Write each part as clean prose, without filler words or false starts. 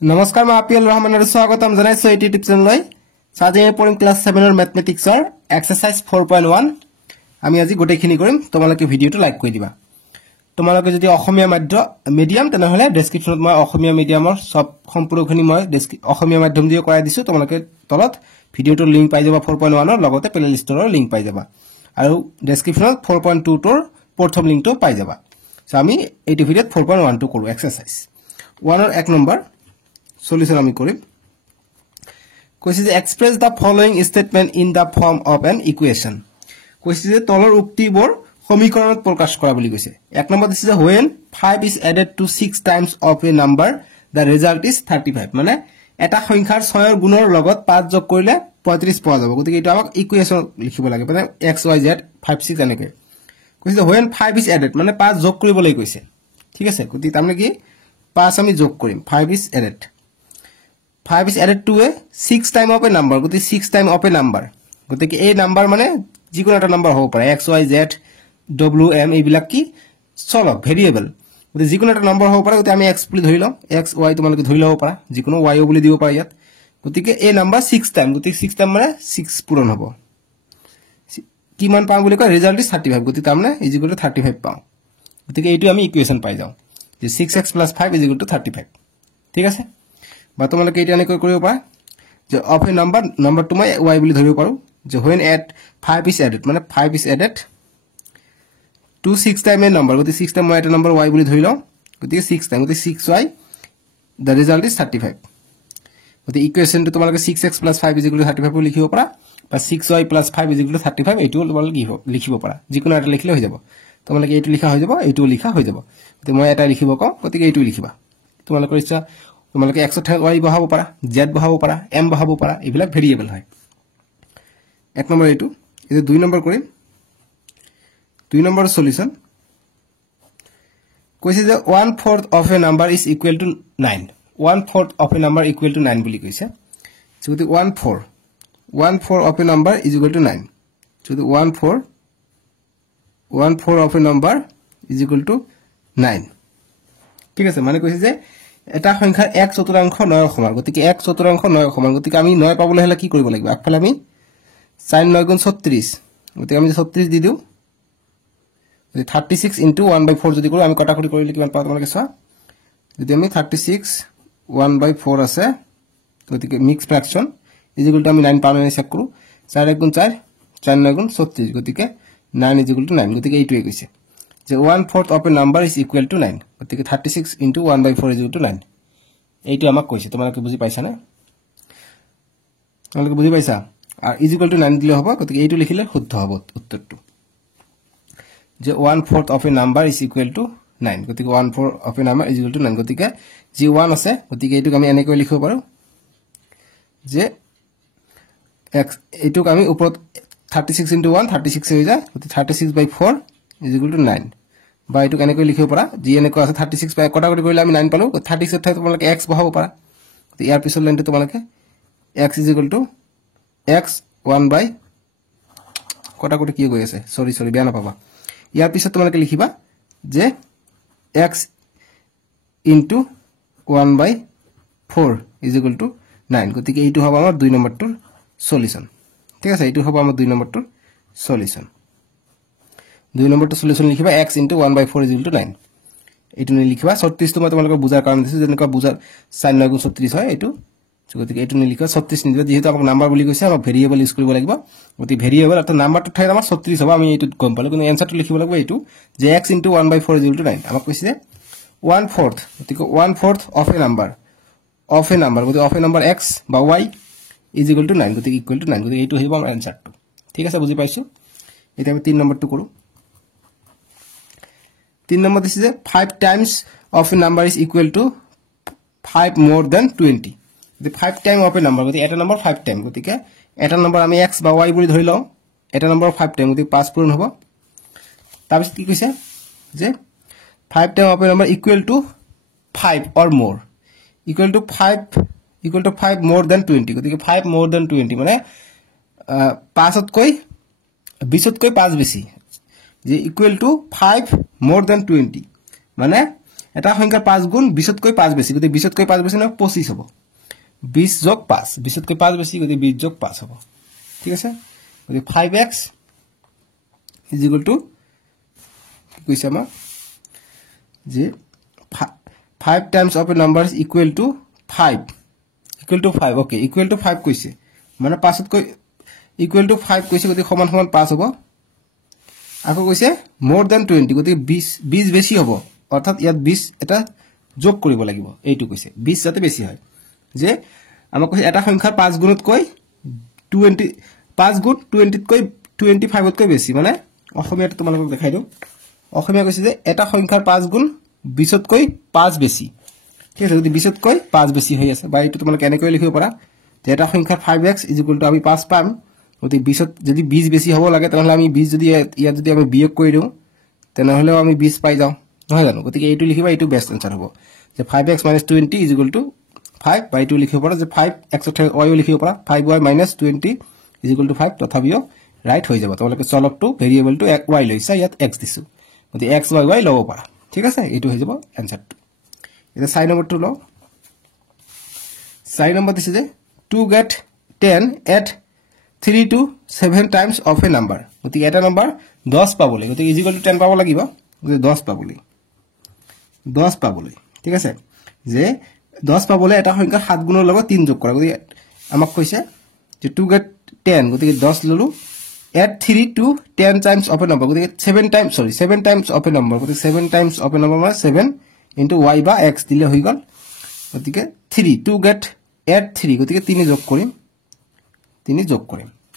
नमस्कार मैं आपिल रहमान स्वागतम जनाइছো এই টিউব চেনেললৈ সাজে পঢ়িম ক্লাস 7 এর ম্যাথমেটিক্সৰ এক্সাৰসাইজ 4.1 আমি আজি গোটেইখিনি কৰিম তোমালোকে ভিডিওটো লাইক কৰি দিবা তোমালোকে যদি অসমীয়া মিডিয়াম তেনেহলে ডেসক্ৰিপচনত মই অসমীয়া মিডিয়ামৰ সব সম্পূৰ্ণখিনি মই অসমীয়া মাধ্যম দিয়ে কৰাই দিছো তোমালোকে তলত ভিডিওটো লিংক পাই যাবা 4.1 ৰ লগতে প্লেলিষ্টৰ লিংক পাই যাবা আৰু ডেসক্ৰিপচনত 4.2 ৰ প্ৰথম লিংকটো পাই যাবা সো আমি এই ভিডিওত 4.1 টো কৰো এক্সাৰসাইজ 1 ৰ 1 নম্বৰ solution আমি কৰিম কৈছে যে express the following statement in the form of an equation কৈছে যে তলৰ উক্তিবোৰ সমীকৰণত প্ৰকাশ কৰা বুলি কৈছে এক নম্বৰ দিছে যে when 5 is added to 6 times of a number the result is 35 মানে এটা সংখ্যাৰ 6 ৰ গুণৰ লগত 5 যোগ কৰিলে 35 পোৱা যাব গতিকে এটা আমাক ইকুৱেচন লিখিব লাগে মানে x y z 5 6 এনেকৈ কৈছে যে when 5 is added মানে 5 যোগ কৰিবলৈ কৈছে ঠিক আছে গতিকে তাৰমানে কি 5 আমি যোগ কৰিম 5 is added 5 is added to a 6 time of a number গতি 6 time of a number গতিকে এই নাম্বার মানে যিকোনো এটা নাম্বার হ'ব পাৰে x y z w m এইবিলাক কি চলক ভেৰিয়েবল গতি যিকোনো এটা নাম্বাৰ হ'ব পাৰে গতি আমি x বুলি ধৰি লম x y তোমালোকে ধৰি লব পাৰা যিকোনো y বুলি দিব পাৰা ইয়াত গতিকে এই নাম্বাৰ 6 টাইম গতি 6 টাইম মানে 6 পূৰণ হ'ব কিমান পাম বুলি কয় ৰিজাল্ট ইজ 35 গতি তাৰমানে ইজ ইকুৱেল টু 35 পাম গতিকে এইটো আমি ইকুৱেচন পাই যাও যে 6x + 5 ইজ ইকুৱেল টু 35 ঠিক আছে বা তোমালোকে এটা এনেকৈ কৰিব পাৰা যে অফ এ নাম্বাৰটো মই y বুলি ধৰিব পাৰো যে when at 5 is added মানে 5 is added to 6 time a number গতি 6 time মই এটা নাম্বাৰ y বুলি ধৰি লও গতি 6 time গতি 6y the result is 35 গতি ইকুৱেচনটো তোমালোকে 6x + 5 = 35 বুলি লিখিব পাৰা বা 6y + 5 = 35 এইটো তোমালোকে লিখিব পাৰা যিকোনো এটা লিখিলে হৈ যাব তোমালোকে এইটো লিখা হৈ যাব এইটো লিখা হৈ যাব গতি মই এটা লিখিব কম গতি এইটো লিখিবা তোমালোকৰ ইচ্ছা তোমালোকে x ঠাইত y বহাব পাৰা z বহাব পাৰা m বহাব পাৰা এইবিলাক ভেৰিয়েবল হয় এক নম্বৰ এইটো এই দুই নম্বৰ কৰিম দুই নম্বৰ সলিউশন কৈছে যে 1/4 of a number is equal to 9 1/4 of a number equal to 9 বুলি কৈছে যদি 1/4 of a number is equal to 9 যদি 1/4 of a number is equal to 9 ঠিক আছে মানে কৈছে যে এটা সংখ্যাৰ 1 চতুৰ্থাংশ 9 ৰ সমান গতিকে 1 চতুৰ্থাংশ 9 ৰ সমান গতিকে আমি 9 পাবলৈ হলে কি কৰিব লাগিব আগফালে আমি sin 9 * 36 গতিকে আমি 36 দি দিও 36 * 1/4 যদি কৰো আমি কটাকটি কৰিলে কিমান পাওঁ তোমালোকে চোৱা যদি আমি 36 1/4 আছে গতিকে মিক্স ফ্ৰ্যাকশন = আমি 9 পাওঁ চেক কৰো 4 * 1 = 4 4 * 9 = 36 গতিকে 9 = 9 গতিকে এইটোৱে কৈছে যে 1/4 of a number is equal to 9 গতিকে 36 * 1/4 = 9 এইটো আমাক কৈছে তোমালোকে বুজি পাইছা না তোমালোকে বুজি পাইছা আর = 9 দিলে হ'ব গতিকে এইটো লিখিলে শুদ্ধ হ'ব উত্তৰটো যে 1/4 of a number is equal to 9 গতিকে 1/4 of a number is equal to 9 গতিকে যি 1 আছে গতিকে এইটোক আমি এনেকৈ লিখিব পাৰো যে x এইটোক আমি ওপৰত 36 * 1 36 হৈ যায় গতিকে 36/4 = 9 বা এইটো কেনেকৈ লিখিব পাৰা যি এনেকৈ আছে 36 পাই কটাকটি কৰিলে আমি 9 পালো 36 ৰ ঠাইত তোমালোকে x বহাব পাৰা তো ইয়াৰ পিছৰ লাইনটো তোমালোকে x = x 1 কটাকটি কি হৈ আছে সৰি বেয়া নাপাবা ইয়াৰ পিছত তোমালোকে লিখিবা যে x * 1/4 = 9 গতিকে এইটো হ'ব আমাৰ 2 নম্বৰটোৰ সলিউশন ঠিক আছে এইটো হ'ব আমাৰ 2 নম্বৰটোৰ সলিউশন 2 নম্বৰটো সলিউশন লিখিবা x * 1/4 = 9 এইটো লিখিবা 36 টো মই তোমালোকক বুজাৰ কাৰণ দিছো যেনেকৈ বুজাৰ sin 9 * 36 হয় এইটো গতিকে এইটো লিখিবা 36 নিদিবা যেহেতু আমাক নাম্বার বুলি কৈছে আমাক ভেৰিয়েবল ইউজ কৰিব লাগিব গতিকে ভেৰিয়েবল অৰ্থাৎ নাম্বাৰটো ঠাইত আমাৰ 36 হ'ব আমি এইটো গম পালো কিন্তু এনসাৰটো লিখিব লাগিব এইটো যে x * 1/4 = 9 আমাক কৈছে 1/4 গতিকে 1/4 of a number গতিকে of a number x বা y = 9 গতিকে ইকুৱেল টু 9 গতিকে এইটো হ'ব আমাৰ এনসাৰটো ঠিক আছে বুজি পাইছো এতিয়া আমি 3 নম্বৰটো কৰো 3 নম্বৰ দিছে যে 5 times of a number is equal to 5 more than 20 the 5 time of a number গতি এটা নম্বৰ 5 time গতিকে এটা নম্বৰ আমি x বা y বুলি ধৰি লও এটা নম্বৰ 5 time গতি 5 পূৰণ হ'ব তাৰপিছত কি কৈছে যে 5 time of a number equal to 5 or more equal to 5 more than 20 গতিকে 5 more than 20 মানে 5 তকৈ 20 তকৈ 5 বেছি যে equal to 5 more than 20 মানে এটা সংখ্যাৰ 5 গুণ 20 তকৈ 5 বেছি গতি 20 তকৈ 5 বেছি না 25 হ'ব 20 যোগ 5 20 তকৈ 5 বেছি গতি 20 যোগ 5 হ'ব ঠিক আছে গতি 5x is equal to কি কৈছে আমাৰ যে 5 times of a number is equal to 5 okay equal to 5 কৈছে মানে 5 তকৈ equal to 5 কৈছে গতি সমান সমান 5 হ'ব আকৌ কৈছে more than 20 গতি 20 বেছি হ'ব অৰ্থাৎ ইয়াত 20 এটা যোগ কৰিব লাগিব এইটো কৈছে 20 যাতে বেছি হয় যে আমাক কৈছে এটা সংখ্যাৰ 5 গুণতকৈ 20 5 গুণ 20 তকৈ 25 তকৈ বেছি মানে অসমীয়াটো তোমালোকক দেখাই দিও অসমীয়া কৈছে যে এটা সংখ্যাৰ 5 গুণ 20 তকৈ 5 বেছি ঠিক আছে যদি 20 তকৈ 5 বেছি হৈ আছে বা এইটো তোমালোকে এনেকৈ লিখিব পাৰা যে এটা সংখ্যাৰ 5x = আমি 5 পাম গতি 20 যদি 20 বেছি হ'ব লাগে তেনহলে আমি 20 যদি ইয়াত যদি আমি বিয়োগ কৰি দিও তেনহলে আমি 20 পাই যাও নহয় জানো গতি এইটো লিখিবা এইটো বেস্ট আনসাৰ হ'ব যে 5x - 20 = 5 বাই 2 লিখিব পাৰা যে 5x y লিখিব পাৰা 5y - 20 = 5 তথাপিও ৰাইট হৈ যাব তোমালোকে চলকটো ভেৰিয়েবলটো y লৈছা ইয়াত x দিছো গতি x y লব পাৰা ঠিক আছে এইটো হৈ যাব আনসাৰটো এটা সাইন নম্বৰটো লও সাইন নম্বৰ দিছে যে to get 10 at 3 to 7 times of a number গতি এটা নম্বৰ 10 পাবলৈ গতি = 10 পাব লাগিব গতি 10 পাবলৈ ঠিক আছে যে 10 পাবলৈ এটা সংখ্যা 7 গুণৰ লগত 3 যোগ কৰা গতি আমাক কৈছে যে to get 10 গতি 10 ললো add 3 to 10 times of a number গতি 7 times of a number গতি 7 times of a number মানে 7 into y বা x দিলে হৈ গল গতি 3 to get add 3 গতি 3 যোগ কৰিম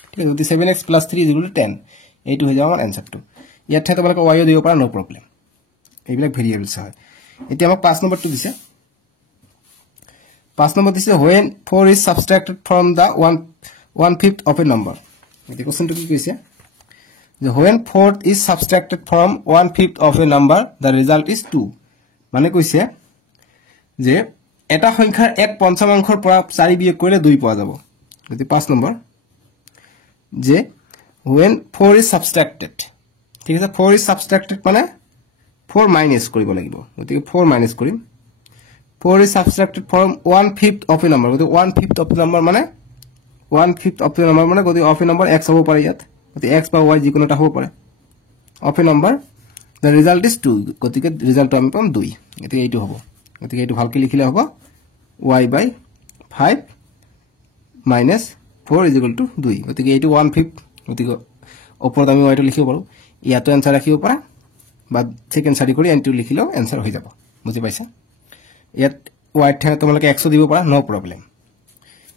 ঠিক আছে গতি 7x + 3 = 10 এইটো হৈ যাব আমাৰ আনসাৰটো ইয়াত ঠাইত তোমালোকে y দিব পাৰা নো প্ৰবলেম এইবিলাক ভেৰিয়েবলছ হয় এতিয়া আমাক 5 নম্বৰটো দিছে 5 নম্বৰ দিছে when 4 is subtracted from the 1/5 of a number এতিয়া কোৱেশ্চনটো কি কৈছে যে when 4 is subtracted from 1/5 of a number the result is 2 মানে কৈছে যে এটা সংখ্যাৰ 1/5 পৰা 4 বিয়োগ কৰিলে 2 পোৱা যাব গতি 5 নম্বৰ যে when 4 is subtracted ঠিক আছে 4 is subtracted মানে 4 মাইনাস কৰিব লাগিব গতি 4 মাইনাস কৰিম 4 is subtracted from 1/5 of a number গতি 1/5 of a number মানে 1/5 of a number মানে গতি of a number x হ'ব পাৰে ইয়াত গতি x বা y যিকোনো এটা হ'ব পাৰে of a number the result is 2 গতি ৰিজাল্টটো আমি পাম 2 গতি এইটো হ'ব গতি এইটো ভালকৈ লিখিলে হ'ব y by 5 minus 4 = 2 গতি এইটো 1/5 গতি ওপৰত আমি y টো লিখিব পাৰো ইয়াতো आंसर ৰাখিব পাৰা বা সেকেন্ড সাৰি কৰি n2 লিখিলেও आंसर হৈ যাব বুজি পাইছা ইয়াত y ঠাইত তোমালোকে x দিব পাৰা নো প্ৰবলেম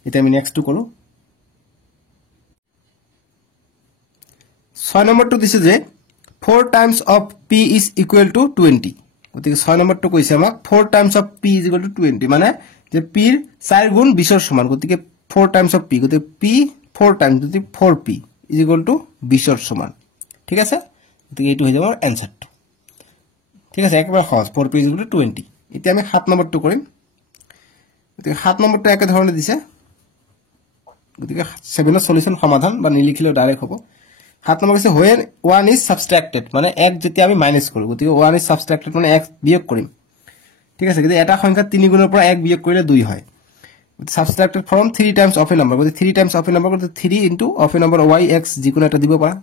এটা আমি নেক্সট কৰো 6 নম্বৰটো দিছে যে 4 times of p is equal to 20 গতি 6 নম্বৰটো কৈছে আমাক 4 times of p is equal to 20 মানে যে p ৰ 4 গুণ 20 ৰ সমান গতি 4 times of p গতি p 4 times গতি 4p is equal to 20 ৰ সমান ঠিক আছে গতি এইটো হৈ যাব आंसरটো ঠিক আছে একবাৰ সহজ 4p is equal to 20 এতিয়া আমি 7 নম্বৰটো কৰিম গতি 7 নম্বৰটো একে ধৰণে দিছে গতি 7 ৰ সলিউশন সমাধান বা নিলিখিলেও ডাইৰেক্ট হ'ব 7 নম্বৰ আছে when 1 is subtracted মানে x যেতিয়া আমি মাইনাস কৰো গতি 1 is subtracted মানে x বিয়োগ কৰিম ঠিক আছে গতি এটা সংখ্যা 3 গুণৰ পৰা 1 বিয়োগ কৰিলে 2 হয় subtracted from 3 times of a number গতি 3 times of a number গতি 3 into of a number y x যিকোনো এটা দিব পাৰা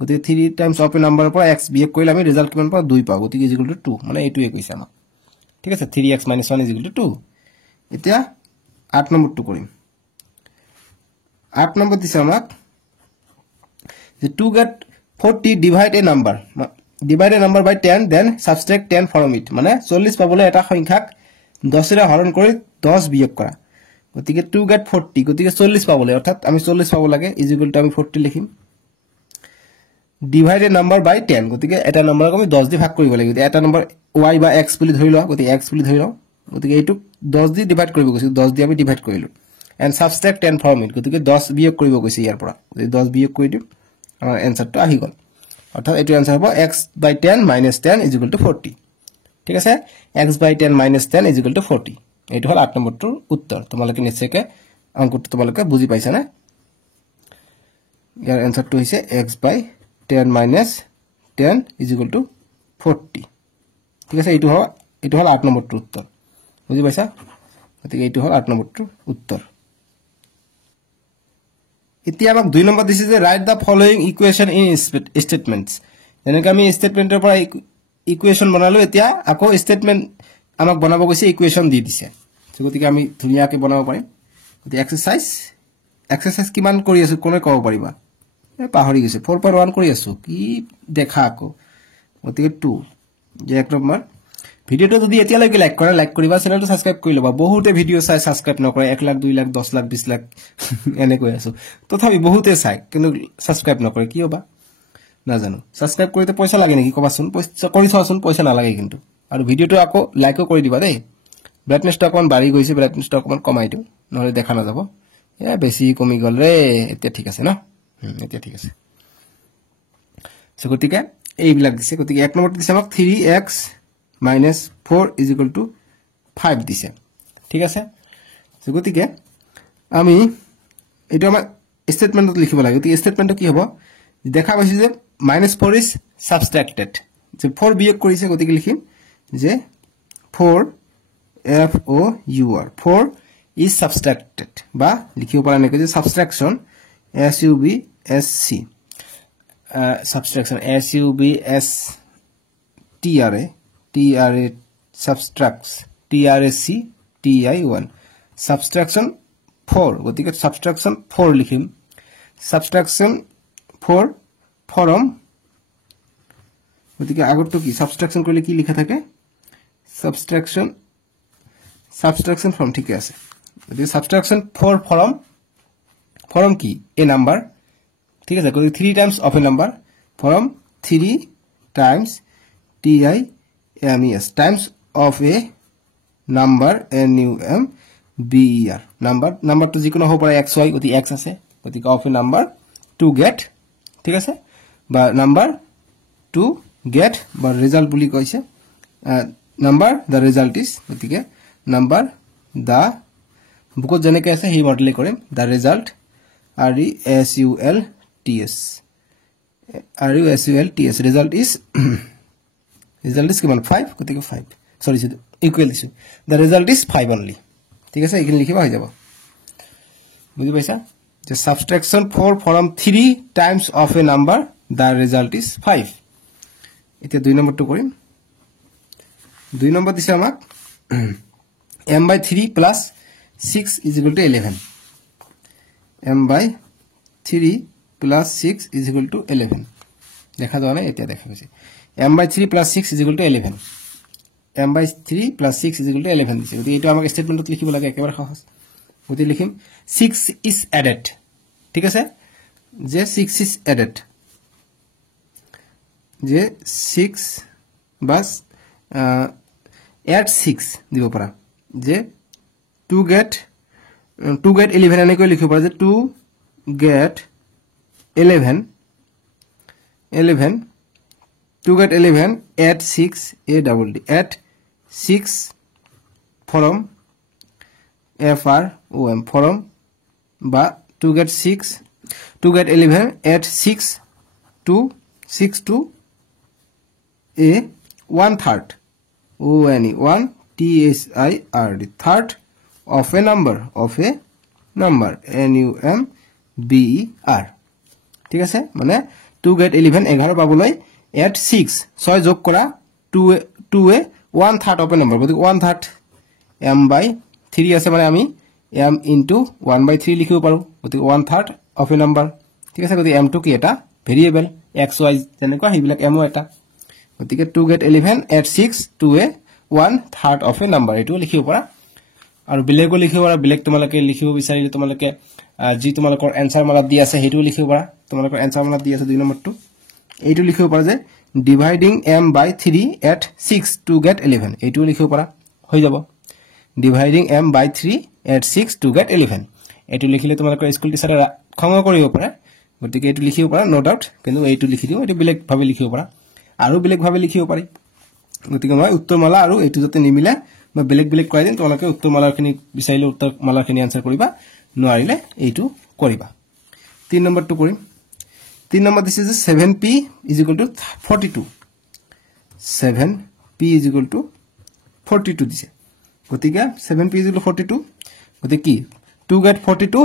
গতি 3 times of a number পৰা x বিয়োগ কৰিলে আমি ৰিজাল্ট কিমান পাও 2 পাও গতি = 2 মানে এইটোৱে কৈছে আমাক ঠিক আছে 3x - 1 = 2 এতিয়া 8 নম্বৰটো কৰিম 8 নম্বৰ দিছে আমাক যে to get 40 divide a number by 10 then subtract 10 from it মানে 40 পাবলৈ এটা সংখ্যাক 10 ৰে হৰণ কৰি 10 বিয়োগ কৰা গতিকে to get 40 গতিকে 40 পাবলৈ অৰ্থাৎ আমি 40 পাব লাগে = আমি 40 লিখিম divide a number by 10 গতিকে এটা নম্বৰক আমি 10 দি ভাগ কৰিব লাগিব এটা নম্বৰ y বা x বুলি ধৰি লও গতিকে x বুলি ধৰি লও গতিকে এইটো 10 দি ডিভাইড কৰিব গৈছে 10 দি আমি ডিভাইড কৰিলো and subtract 10 from it গতিকে 10 বিয়োগ কৰিব গৈছে ইয়াৰ পৰা যদি 10 বিয়োগ কৰি দিম আমাৰ आंसरটো আহি গল অৰ্থাৎ এটো आंसर হ'ব x by 10 minus 10 = 40 ঠিক আছে x by 10 minus 10 = 40 এইটো হল 8 নম্বৰটোৰ উত্তৰ তোমালোকে নিশ্চয়কৈ অংকটো তোমালোকে বুজি পাইছা না ইয়াৰ आंसरটো হৈছে x by 10 minus 10 = 40 ঠিক আছে এইটো এইটো হল 8 নম্বৰটো উত্তৰ বুজি পাইছা গতিকে এইটো হল 8 নম্বৰটো উত্তৰ এতিয়া আমাক 2 নম্বৰ দিছে যে right the following equation in statements এনেকৈ আমি স্টেটমেন্টৰ পৰা ইকুয়েশন বনালো এতিয়া আকৌ স্টেটমেন্ট আমাক বনাব কৈছে ইকুয়েশন দি দিছে গতিকে আমি ধুনিয়াকৈ বনাব পাৰিম গতিকে এক্সাৰসাইজ কিমান কৰি আছো কোনে ক'ব পাৰিবা পাহৰি গৈছে 4.1 কৰি আছো কি দেখা আকৌ গতিকে 2 যে এক নম্বৰ ভিডিওটো যদি এতিয়ালৈকে লাইক কৰিবা চেনেলটো সাবস্ক্ৰাইব কৰি লবা বহুতে ভিডিও চাই সাবস্ক্ৰাইব নকৰে 1 লাখ 2 লাখ 10 লাখ 20 লাখ এনে কৈ আছো তথাপি বহুতে চাই কিন্তু সাবস্ক্ৰাইব নকৰে কি হ'ব নাজানো সাবস্ক্ৰাইব কৰিতে পইচা লাগে নেকি কবাচোন পইচা কৰি চাওচোন পইচা নালাগে কিন্তু আৰু ভিডিওটো আকৌ লাইকও কৰি দিবা দেই ব্ৰাইটনেছটো অকমান বাঢ়ি গৈছে ব্ৰাইটনেছটো অকমান কমাই দিও নহলে দেখা নাযাব বেছি কমি গল ৰে এতিয়া ঠিক আছে ন এতিয়া ঠিক আছে গতিকে এইবিলাক দিছে গতিকে এক নম্বৰটো দিছে আমাক 3x - 4 = 5 দিছে ঠিক আছে গতিকে আমি এটো আমাৰ স্টেটমেন্টত লিখিব লাগে গতিকে স্টেটমেন্টটো কি হ'ব দেখা পাইছে যে -4 is subtracted যে 4 বিয়োগ কৰিছে গতিকে লিখিম যে 4 4 is subtracted বা লিখিব পাৰা নেকি যে subtraction subtraction subtracts TRAC 1 subtraction 4 গতিকে subtraction 4 লিখিম subtraction 4 from গতিকে আগৰটো কি subtraction কৰিলে কি লিখা থাকে subtraction from ঠিক আছে গতিকে subtraction 4 from কি a number ঠিক আছে গতিকে 3 times of a number from 3 times TIMES times of a number NUMBER number to যিকোনো হ'ব পাৰে xy গতি x আছে গতিকে of a number to get ঠিক আছে বা number to get বা result বুলি কৈছে number the result is গতিকে number the বুকত যেনেকৈ আছে সেই মডেলে কৰিম the result RESULTS result is কিমান 5 গতিকে 5 সরি ইকুয়াল দিছো the result is 5 only ঠিক আছে এখানে লিখিবা হৈ যাব বুজি পাইছা যে subtraction 4 from 3 times of a number the result is 5 এতিয়া 2 নম্বৰটো কৰিম 2 নম্বৰ দিছে আমাক m/3 plus 6 is equal to 11 m/3 plus 6 is equal to 11 দেখা যাও না এতিয়া দেখা গৈছে m/3 plus 6 is equal to 11 m/3 plus 6 is equal to 11 দিছে গতি এটো আমাক স্টেটমেন্টত লিখিব লাগে একেবাৰে সহজ গতি লিখিম 6 is added ঠিক আছে যে 6 is added যে 6 বাস add 6 দিব পাৰা যে to get 11 এনে কৈ লিখিব পাৰা যে to get 11 to get 11 add 6 add 6 from from বা to get 11 add 6 to a 1/3 1 third third of a number NUMBER ঠিক আছে মানে to get 11 11 পাবলৈ add 6 যোগ কৰা 2 a 1/3 of a number গতি 1/3 m/3 আছে মানে আমি m into 1/3 লিখিব পাৰো গতি 1/3 of a number ঠিক আছে গতি m টো কি এটা ভেৰিয়েবল xy যেনেকুৱা হিবিলাক m এটা গতিকে to get 11 add 6 to a 1/3 of a number এটো লিখিব পাৰা আৰু বিলেগো লিখিব পাৰা বিলেগ তোমালকে লিখিব বিচাৰিলে তোমালকে জি তোমালকৰ আনসাৰ মালা দি আছে হেতু লিখিব পাৰা তোমালকৰ আনসাৰ মালা দি আছে 2 নম্বৰটো এইটো লিখিব পাৰা যে dividing m/3 at 6 to get 11 এইটো লিখিব পাৰা হৈ যাব dividing m/3 at 6 to get 11 এইটো লিখিলে তোমালকৰ স্কুল টিচাৰে খং কৰিব পাৰা গতিকে এইটো লিখিব পাৰা নো ডাউট কিন্তু এইটো লিখি দিও এইটো বিলেগ ভাবে লিখিব পাৰা আৰু বিলেগ ভাবে লিখিব পাৰি গতিকে মই উত্তৰমালা আৰু এইটো যতে নিমিলে মই বিলেগ কৰাই দিম তোমালকে উত্তৰমালাখিনি বিচাৰিলে উত্তৰমালাখিনি আনসাৰ কৰিবা নোৱাৰিলে এইটো কৰিবা 3 নম্বৰটো কৰিম 3 নম্বৰ দিছে যে 7p = 42 7p = 42 দিছে গতিকে 7p = 42 গতিকে কি 2 get 42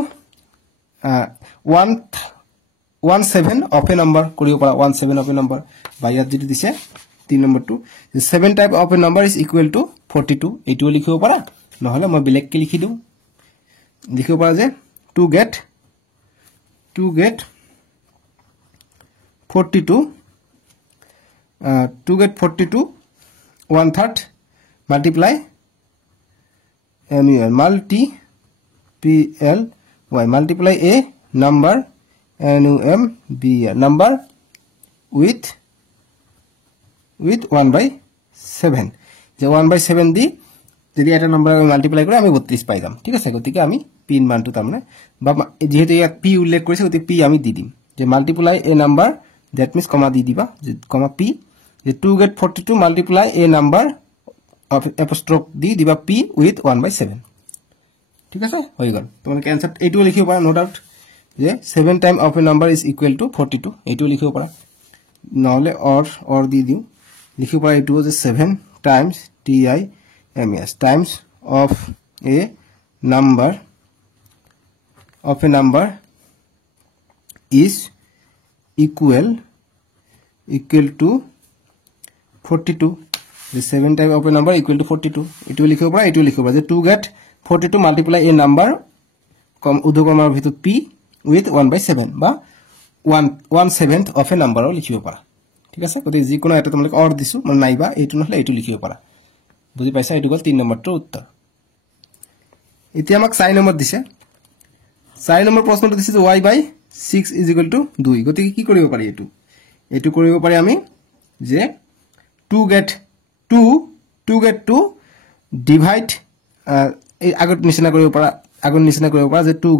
17 of a number করিও পারা 17 of a number বা ইয়াত যেটি দিছে 3 নম্বৰটো 7 type of a number is equal to 42 এইটো লিখিব পাৰা নহলে মই বেলেগ কি লিখি দিও লিখিব পাৰা যে 2 get 42 2 get 42 1/3 multiply multi pl y multiply a number num b number with 1/7 যে 1/7 দি যদি এটা নাম্বার আমি মাল্টিপ্লাই করে আমি 32 পাই যাম ঠিক আছে গতিকে আমি p এর মানটো তামনে বা যেহেতু ইয়াত p উল্লেখ কৰিছে গতিকে p আমি দি দিম যে multiply a number that means কমা দি দিবা যে কমা p যে 2 get 42 multiply a number of apostrophe দি দিবা p with 1/7 ঠিক আছে হৈ গল তোমালোকে आंसर এইটো লিখিব পাৰা নো ডাউট যে 7 time of A number is equal two 42 এইটো লিখিব পাৰা নহলে অৰ দি দিও লিখিব পাৰা এইটো যে 7 Times times times of a number is equal to 42 the 7 type of a number equal to 42 it will লিখিব পাৰা এইটো লিখিব যে 2 get 42 multiply a number কম উদ্ধকমাৰ ভিতৰত p with 1/7 বা 1/7 of a number লিখিব পাৰা ঠিক আছে গতি যি কোনো এটা তোমালোকে অৰ দিছো মানে নাইবা এইটো নহলে এইটো লিখিব পাৰা বুজি পাইছা এইটো গল 3 নম্বৰটো উত্তৰ এতিয়া আমাক 4 নম্বৰ দিছে 4 নম্বৰ প্ৰশ্নটো দিছে যে y/6 = 2 গতি কি কৰিব পাৰি এইটো কৰিব পাৰি আমি যে 2 get 2 ডিভাইড এই আগত নিচিনা কৰিব পাৰা যে 2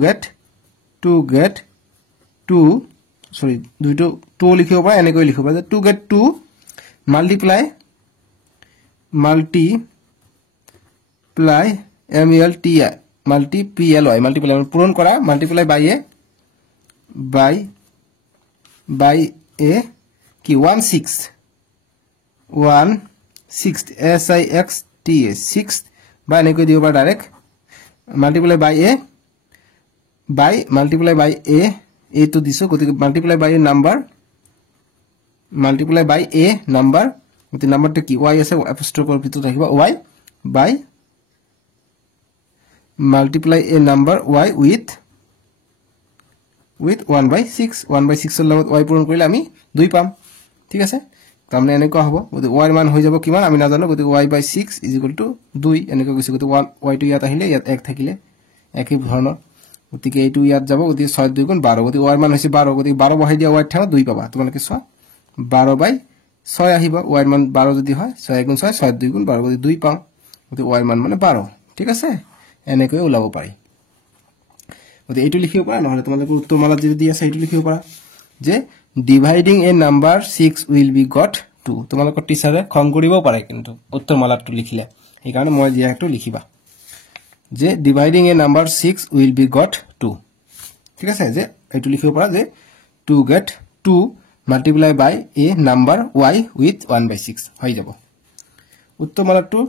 get 2 সৰি দুইটো 2 লিখিব পাৰা এনেকৈ লিখিব পাৰা যে 2 get 2 multiply multiply পূৰণ কৰা multiply by a কি 16 6 বা এনেকৈ দিব পাৰা direct multiply by a to দিছো গতিকে multiply by a number গতি নাম্বাৰটো কি y আছে apostrophe ভিতৰত ৰাখিবা y by multiply a number y with 1/6 1/6 লগত y পূৰণ কৰিলে আমি 2 পাম ঠিক আছে তামনে এনেকৈ হ'ব গতি y ৰ মান হৈ যাব কিমান আমি নাজানো গতি y/6 = 2 এনেকৈ গৈছে গতি y টো ইয়াত আহিলে ইয়াত 1 থাকিলে একই ধৰণৰ গতিকে এইটো ইয়াত যাব গতি 6 2 গুণ 12 গতি y ৰ মান হৈছে 12 গতি 12 বহাই দিয়া y ঠাইত 2 পাবা তোমালোকে চোৱা 12/6 আহিব y ৰ মান 12 যদি হয় 6 গুণ 6 6 2 গুণ 12 গতি 2 পাম গতি y ৰ মান মানে 12 ঠিক আছে এনেকৈ ওলাব পাৰি গতি এইটো লিখিব পাৰা নহলে তোমালোকে উত্তৰমালা যদি দি আছে এইটো লিখিব পাৰা যে dividing a number 6 will be got 2 তোমালোকৰ টিচাৰে খং কৰিব পাৰে কিন্তু উত্তৰমালাটো লিখিলে এই কাৰণে মই দিয়াটো লিখিবা যে dividing a number 6 will be got 2 ঠিক আছে যে এইটো লিখিব পাৰা যে 2 get 2 multiply by a number y with 1/6 হৈ যাব উত্তৰমালাটো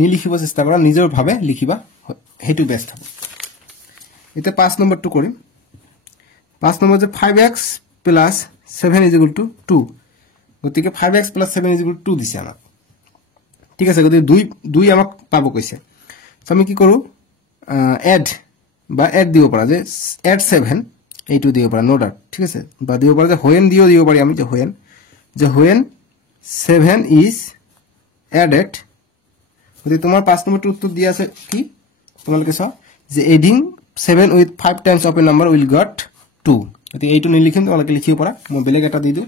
নিলিখিব চেষ্টা কৰা নিজৰ ভাবে লিখিবা হেতু বেষ্ট হ'ব এটা 5 নম্বৰটো কৰিম 5 নম্বৰ যে 5x plus 7 = 2 গতিকে 5x plus 7 = 2 দিছে আমাক ঠিক আছে গতিকে 2 আমাক পাব কৈছে আমি কি কৰো এড দিব পাৰা যে add 7 এইটো দিব পাৰা নো ডাউট ঠিক আছে বা দিব পাৰা যে when দিব পাৰি আমি যে when 7 is added গতিকে তোমাৰ 5 নম্বৰটো উত্তৰ দিয়া আছে কি তোমালোকে চাও যে adding 7 with 5 times of a number will got 2 গতিকে এইটো নিলিখিম তোমালোকে লিখিব পাৰা মই বেলেগ এটা দি দিও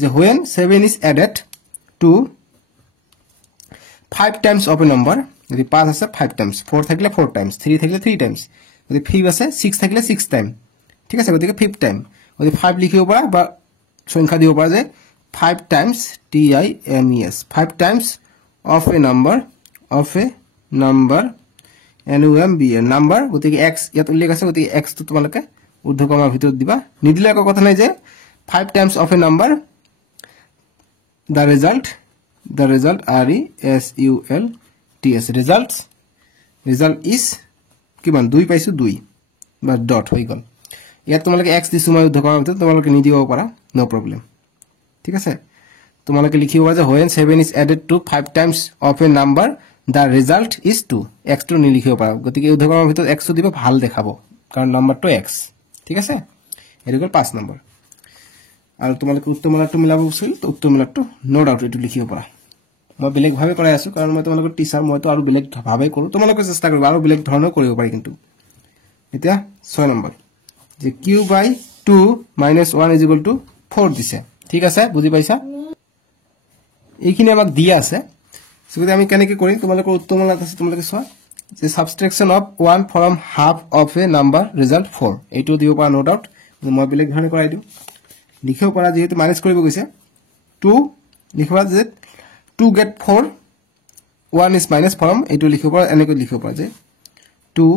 যে when 7 is added to 5 times of a number যদি 5 আছে 5 times 4 থাকিলে 4 times 3 থাকিলে 3 times যদি 5 আছে 6 থাকিলে 6 time ঠিক আছে গতিকে 5 time যদি 5 লিখিব পাৰা বা সংখ্যা দিব পাৰা যে 5 times times 5 times of a number number গতিকে x ইয়াত উল্লেখ আছে গতিকে x টো তোমালোকে উদ্ধকমাৰ ভিতৰত দিবা নিদিলে একো কথা নাই যে 5 times of a number the result result ts result is কিমান 2 পাইছো 2 বা ডট হৈ গল ইয়াত তোমালোকে x দিছো মই উদ্ধকমাৰ ভিতৰত তোমালোকে নি দিব পাৰা নো প্ৰবলেম ঠিক আছে তোমালোকে লিখিবা যে when 7 is added to 5 times of a number the result is 2 x টো নি লিখিব পাৰা গতিকে উদ্ধকমাৰ ভিতৰত x দিব ভাল দেখাব কাৰণ নাম্বাৰটো x ঠিক আছে এটো গল 5 নম্বৰ আৰু তোমালোকে উত্তৰমালাটো মিলাব উচিত তো উত্তৰমালাটো নো ডাউট এটো লিখিব পাৰা মই বেলেগ ভাবে কৰাই আছো কাৰণ মই তোমালোকৰ টিচাৰ মই তো আৰু বেলেগ ভাবে কৰো তোমালোকে চেষ্টা কৰিবা আৰু বেলেগ ধৰণৰ কৰিব পাৰি কিন্তু এতিয়া 6 নম্বৰ যে q by 2 minus 1 is equal to 4 দিছে ঠিক আছে বুজি পাইছা এইখিনি আমাক দিয়া আছে সো আমি কেনেকৈ কৰিম তোমালোকৰ উত্তৰমালাত আছে তোমালোকে চোৱা যে subtraction of 1 from half of a number result 4 এইটো দিব পাৰা নো ডাউট মই বেলেগ ধৰণে কৰাই দিও লিখিব পাৰা যেহেতু মাইনাস কৰিব গৈছে 2 লিখবা যে 2 get 4 1 is minus from এইটো লিখিব পাৰা এনেকৈ লিখিব পাৰা যে 2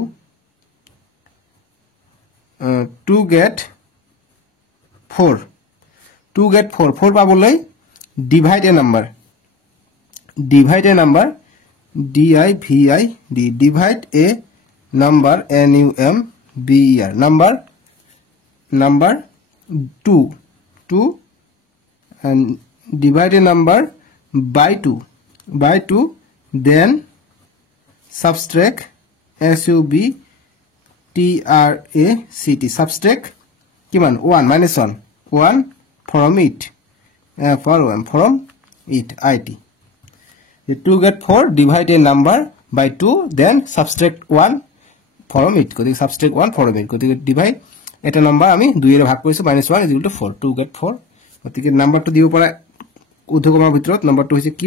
get 4 পাবলৈ divide a number d i v i d divide a number n u m b e r number 2 and divide a number by 2 then subtract s u b t r a c t subtract kiman 1 minus 1 from it from it it the 2 get 4 divide a number by 2 then subtract 1 from it কত subtract 1 from it কত divide এটা number আমি 2 এর ভাগ কৰিছো -1 is equal to 4 2 get 4 গতিকে নাম্বাৰটো দিব পাৰা উদ্ধকমাৰ ভিতৰত নাম্বাৰটো হৈছে q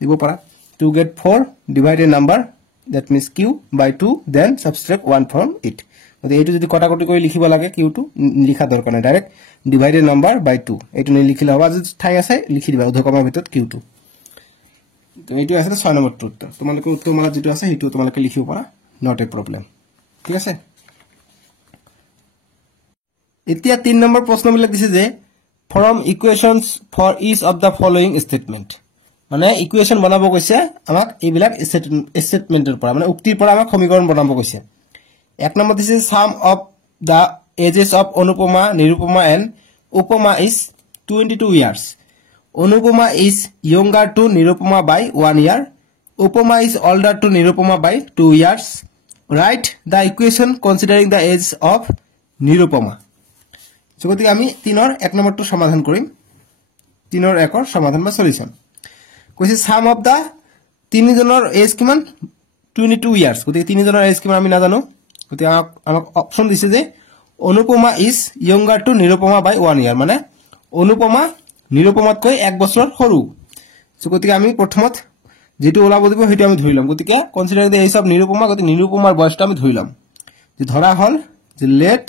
দিব পাৰা 2 get 4 divide a number that means q by 2 then subtract 1 from it গতিকে এইটো যদি কটাকটি কৰি লিখিব লাগে q টো লিখা দৰকাৰ নাই direct divide a number by 2 এইটো নি লিখিলে হ'ব যদি ঠাই আছে লিখি দিবা উদ্ধকমাৰ ভিতৰত q টো তো এইটো আছে 6 নম্বৰ উত্তৰ তোমালোকে উত্তৰমালা যেটো আছে হেতু তোমালোকে লিখিব পাৰা নট এ প্ৰবলেম ঠিক আছে এতিয়া 3 নম্বৰ প্ৰশ্ন মিলা দিছে যে form equations for each of the following statement মানে ইকুয়েশন বনাব কৈছে আমাক এইবিলাক স্টেটমেন্টেৰ পৰা মানে উক্তিৰ পৰা আমাক সমীকৰণ বনাব কৈছে এক নম্বৰ দিছে sum of the ages of Anupama Nirupama and Upama is 22 years Anupama is younger to Nirupama by 1 year Upama is older to Nirupama by 2 years write the equation considering the age of Nirupama so গতিকে আমি 3 ৰ 1 নম্বৰটো সমাধান কৰিম 3 ৰ 1 ৰ সমাধান বা সলিউশন কৈছে sum of the তিনিজনৰ এজ কিমান 22 ইয়াৰ্স গতিকে তিনিজনৰ এজ কিমান আমি নাজানো গতিকে আমাক অপচন দিছে যে Anupama is younger to Nirupama by 1 year মানে অনুপমা নিৰুপমাতকৈ 1 বছৰ সৰু সো গতিকে আমি প্ৰথমত যেটো ওলাব দিব হেতু আমি ধৰিলাম গতিকে কনসিডাৰ দে এই সব নিৰুপমা গতিকে নিৰুপমাৰ বয়সটা আমি ধৰিলাম যে ধৰা হল যে let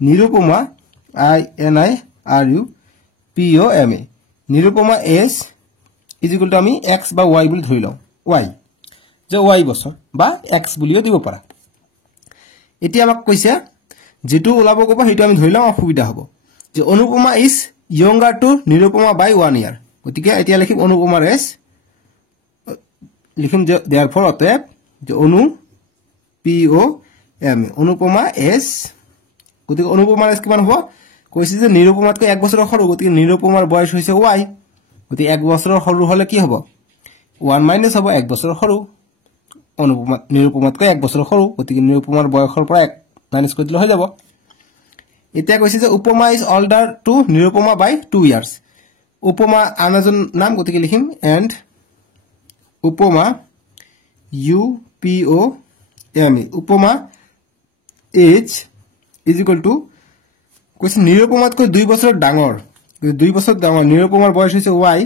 Nirupama I N I R U P O M A Nirupama age is equal to আমি x বা y বুলি ধৰি লও y যে y বছৰ বা x বুলিও দিব পাৰা এতিয়া আমাক কৈছে যেটো ওলাব কব হেতু আমি ধৰি লও অসুবিধা হ'ব যে Anupama is younger to Nirupama by 1 year গতিকে এতিয়া লিখিম অনুপমাৰ এজ লিখিম যে therefore অতএব যে অনু p o m Anupama age গতিকে অনুপমাৰ এজ কিমান হ'ব কৈছে যে নিৰুপমাতকৈ 1 বছৰ সৰু গতিকে নিৰুপমাৰ বয়স হৈছে y গতি 1 বছৰৰ সৰু হলে কি হ'ব 1 মাইনাস হ'ব 1 বছৰৰ সৰু অনুপমা নিৰুপমাতকৈ 1 বছৰৰ সৰু গতিকে নিৰুপমাৰ বয়সৰ পৰা 1 মাইনাস কৰি দিলে হৈ যাব এতিয়া কৈছে যে উপমা is older to Nirupama by 2 years উপমা আনজন নাম গতিকে লিখিম and উপমা u p o m e উপমা age is equal to কৈছে নিৰুপমাতকৈ 2 বছৰ ডাঙৰ 2 বছৰ ডাঙৰ নিৰুপমাৰ বয়স হৈছে y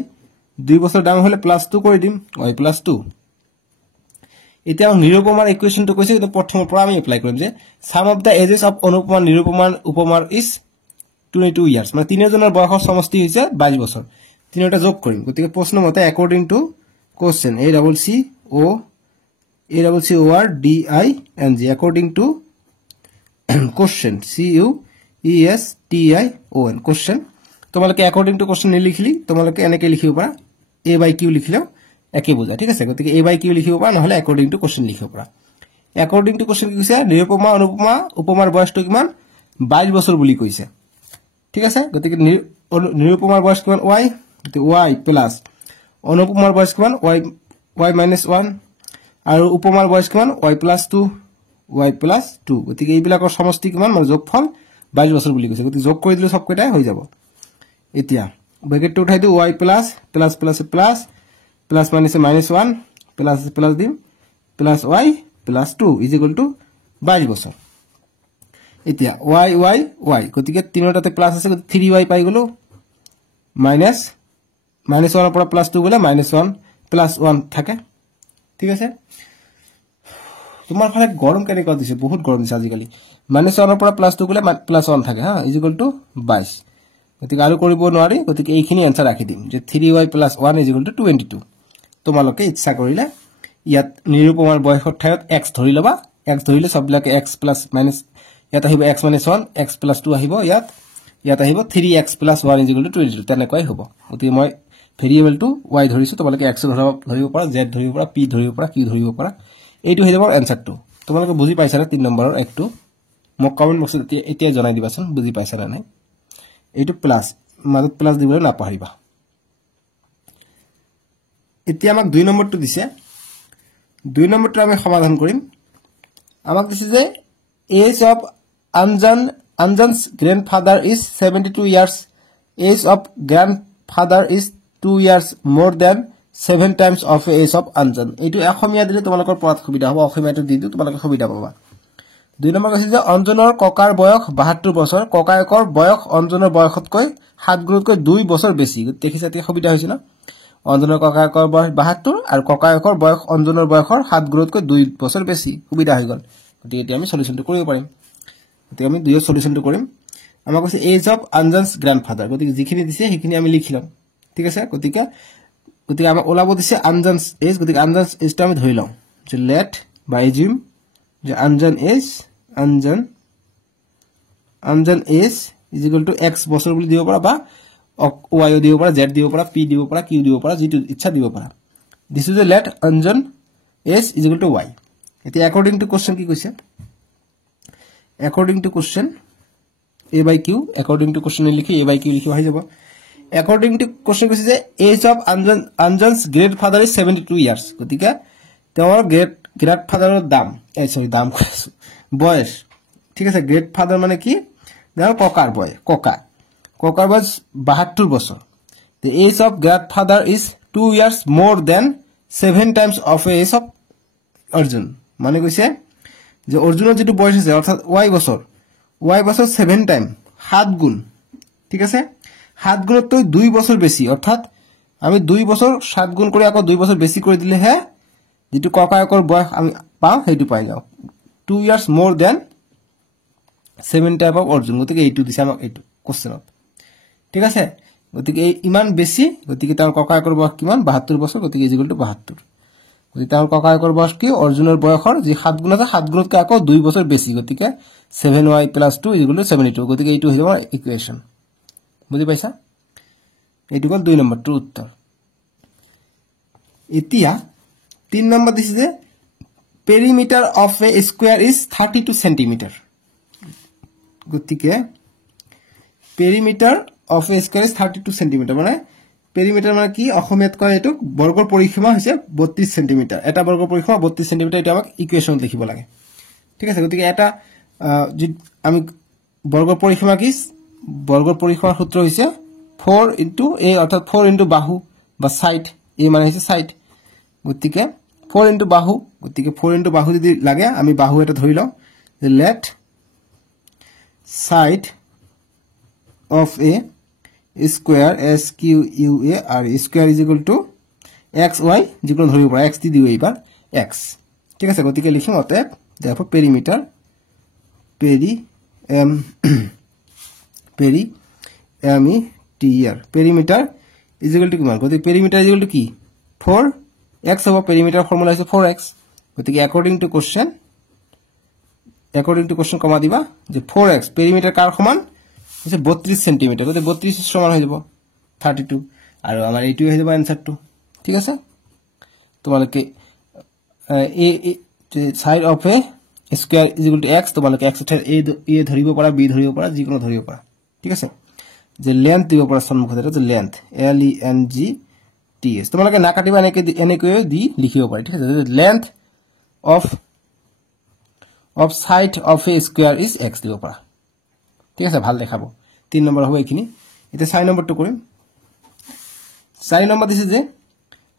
2 বছৰ ডাঙৰ হলে +2 কৰি দিম y +2 এতিয়া নিৰুপমাৰ ইকুয়েশনটো কৈছে তো প্ৰথমৰ পৰা আমি এপ্লাই কৰিম যে sum of the ages of Anupama Nirupama উপমাৰ is 22 years মানে তিনিজনৰ বয়সৰ সমষ্টি হৈছে 22 বছৰ তিনিটা যোগ কৰিম গতিকে প্ৰশ্ন মতে according to question a double c o r d i n g according to question c u e s t i o n question তোমালোকে according to question লিখিলি তোমালোকে এনেকৈ লিখিব পাৰা a by q লিখিলেও একে বুঝায় ঠিক আছে গতিকে a by q লিখিব পাৰা নহলে according to question লিখিব পাৰা according to question কি কৈছে নিৰুপমা অনুপমা উপমাৰ বয়সটো কিমান 22 বছৰ বুলি কৈছে ঠিক আছে গতিকে নিৰুপমাৰ বয়স কিমান y গতিকে y প্লাস অনুপমাৰ বয়স কিমান y y - 1 আৰু উপমাৰ বয়স কিমান y + 2 y + 2 গতিকে এইবিলাকৰ সমষ্টি কিমান মানে যোগফল 22 বছৰ বুলি কৈছে গতিকে যোগ কৰি দিলে সব কটাই হৈ যাব এতিয়া ব্ৰেকেটটো উঠাই দিও y plus plus plus plus plus minus minus 1 plus plus দিম প্লাস y প্লাস 2 22 বছৰ এতিয়া y y y গতিকে তিনটাতে প্লাস আছে গতিকে 3y পাই গলো মাইনাস মাইনাস 1 ৰ পৰা প্লাস 2 গলে মাইনাস 1 প্লাস 1 থাকে ঠিক আছে তোমাৰ ফালে গৰম কেনে কৈ দিছে বহুত গৰম দিছে আজিকালি মাইনাস 1 ৰ পৰা প্লাস 2 গলে প্লাস 1 থাকে হা = 22 গতিকে আৰু কৰিব নোৱাৰি গতিকে এইখিনি आंसर ৰাখি দিম যে 3y + 1 = 22 তোমালোকে ইচ্ছা কৰিলে ইয়াত নিৰুপমাৰ বয়সৰ ঠাইত x ধৰি লবা x ধৰিলে সববিলাকে x + মাইনাস ইয়াত আহিব x - 1 x + 2 আহিব ইয়াত আহিব 3x + 1 = 22 তেনেকৈ হ'ব গতিকে মই ভেৰিয়েবল টু y ধৰিছো তোমালোকে x ধৰিব পাৰা z ধৰিব পাৰা p ধৰিব পাৰা q ধৰিব পাৰা এইটো হৈ যাব आंसरটো তোমালোকে বুজি পাইছা না 3 নম্বৰৰ একটো মোক কমেন্ট বক্সত এতিয়া জনাই দিবাচোন বুজি পাইছা না নাই এইটো প্লাস মাজত প্লাস দিবলৈ নাপাহৰিবা এতিয়া আমাক 2 নম্বৰটো দিছে 2 নম্বৰটো আমি সমাধান কৰিম আমাক দিছে যে age of Anjan's grandfather is 72 years age of grandfather is 2 years more than 7 times of age of Anjan এইটো অসমীয়া দিলে তোমালোকৰ পঢ়াত সুবিধা হ'ব অসমীয়াটো দি দিও তোমালোকে সুবিধা পাবা 2 নম্বৰ কৈছে যে অঞ্জনৰ ককাৰ বয়স 72 বছৰ ককায়েকৰ বয়স অঞ্জনৰ বয়সতকৈ 7 গুণতকৈ 2 বছৰ বেছি দেখিছা তে সুবিধা হৈছে না অঞ্জনৰ ককায়েকৰ বয়স 72 আৰু ককায়েকৰ বয়স অঞ্জনৰ বয়সৰ 7 গুণতকৈ 2 বছৰ বেছি সুবিধা হৈ গল গতিকে এতিয়া আমি সলিউশনটো কৰিব পাৰিম গতিকে আমি দুইৰ সলিউশনটো কৰিম আমাক কৈছে এজ অফ আঞ্জানস গ্ৰান্ডফাদাৰ গতিকে যিখিনি দিছে সেইখিনি আমি লিখিলাম ঠিক আছে গতিকে আমাক ওলাব দিছে আঞ্জানস এজ গতিকে আঞ্জানস এজটো আমি ধৰি লওঁ যে লেট বাই জিম যে আঞ্জান এজ = x বছৰ বুলি দিব পাৰা বা y দিব পাৰা z দিব পাৰা p দিব পাৰা q দিব পাৰা যেটো ইচ্ছা দিব পাৰা দিস ইজ লেট আঞ্জান এজ = y এতিয়া according to question কি কৈছে according to question a by q according to question লিখি a by q লিখি হৈ যাব according to question কৈছে যে age of Anjan's grandfather is 72 years গতিকে তেওঁৰ গ্ৰেটফাদাৰৰ দাম কৈছো বয়স ঠিক আছে গ্ৰেটফাদাৰ মানে কি তেওঁৰ ককাৰ বয়স ককাৰ বয়স 72 বছৰ the age of grandfather is 2 years more than 7 times of age of Arjun মানে কৈছে যে অৰ্জুনৰ যেটো বয়স আছে অৰ্থাৎ y বছৰ 7 টাইম 7 গুণ ঠিক আছে 7 গুণতকৈ 2 বছৰ বেছি অৰ্থাৎ আমি 2 বছৰ 7 গুণ কৰি আকৌ 2 বছৰ বেছি কৰি দিলে হে যেটো ককায়েকৰ বয়স আমি পাও হেতু পাই যাও 2 years more than 7 type of Arjun গতিকে এইটো দিছে আমাক এইটো কোশ্চেনত ঠিক আছে গতিকে ইমান বেছি গতিকে তাৰ ককায়েকৰ বয়স কিমান 72 বছৰ গতিকে = 72 গতিকে তাৰ ককায়েকৰ বয়স কি অৰ্জুনৰ বয়সৰ যি 7 গুণ আছে 7 গুণতকৈ আকৌ 2 বছৰ বেছি গতিকে 7y + 2 = 72 গতিকে এইটো হৈ যাব ইকুৱেচন বুজি পাইছা এইটো হ'ল 2 নম্বৰটো উত্তৰ এতিয়া 3 নম্বৰ দিছে যে perimeter of a square is 32 centimetre গতিকে perimeter of a square is 32 centimetre মানে পেৰিমিটাৰ মানে কি অসমীয়াত কয় এটো বৰ্গৰ পৰিসীমা হৈছে 32 সেন্টিমিটাৰ এটা বৰ্গৰ পৰিসীমা 32 সেন্টিমিটাৰ এটা আমাক ইকুৱেচন লিখিব লাগে ঠিক আছে গতিকে এটা আমি বৰ্গৰ পৰিসীমা কি বৰ্গৰ পৰিসীমাৰ সূত্ৰ হৈছে 4 * a অৰ্থাৎ 4 * বাহু বা সাইড a মানে হৈছে সাইড গতিকে 4 * বাহু গতিকে 4 * বাহু যদি লাগে আমি বাহু এটা ধৰি লওঁ যে let side of a square squa r square = xy যিকোনো ধৰিব পাৰা x দি দিও এইবাৰ x ঠিক আছে গতিকে লিখিম অতএব therefore perimeter perimeter = কিমান গতিকে perimeter = কি 4x হ'ব perimeter ফৰ্মুলা হৈছে 4x গতিকে according to question কমা দিবা যে 4x perimeter কাৰ সমান হৈছে 32 সেন্টিমিটাৰ গতিকে 32 সমান হৈ যাব 32 আৰু আমাৰ এইটো হৈ যাব आंसरটো ঠিক আছে তোমালোকে a side of A square is equal two x তোমালোকে x এর a ধৰিব পাৰা b ধৰিব পাৰা যিকোনো ধৰিব পাৰা ঠিক আছে যে লেন্থ দিব পাৰা সন্মুখত এটা length l e n g t s তোমালোকে না কাটিবা এনেকৈ দি লিখিব পাৰি ঠিক আছে length of side of a square is x দিব পাৰা ঠিক আছে ভাল দেখাবো 3 নম্বৰ হ'ব এখিনি এটা 4 নম্বৰটো কৰিম 4 নম্বৰ দিছে যে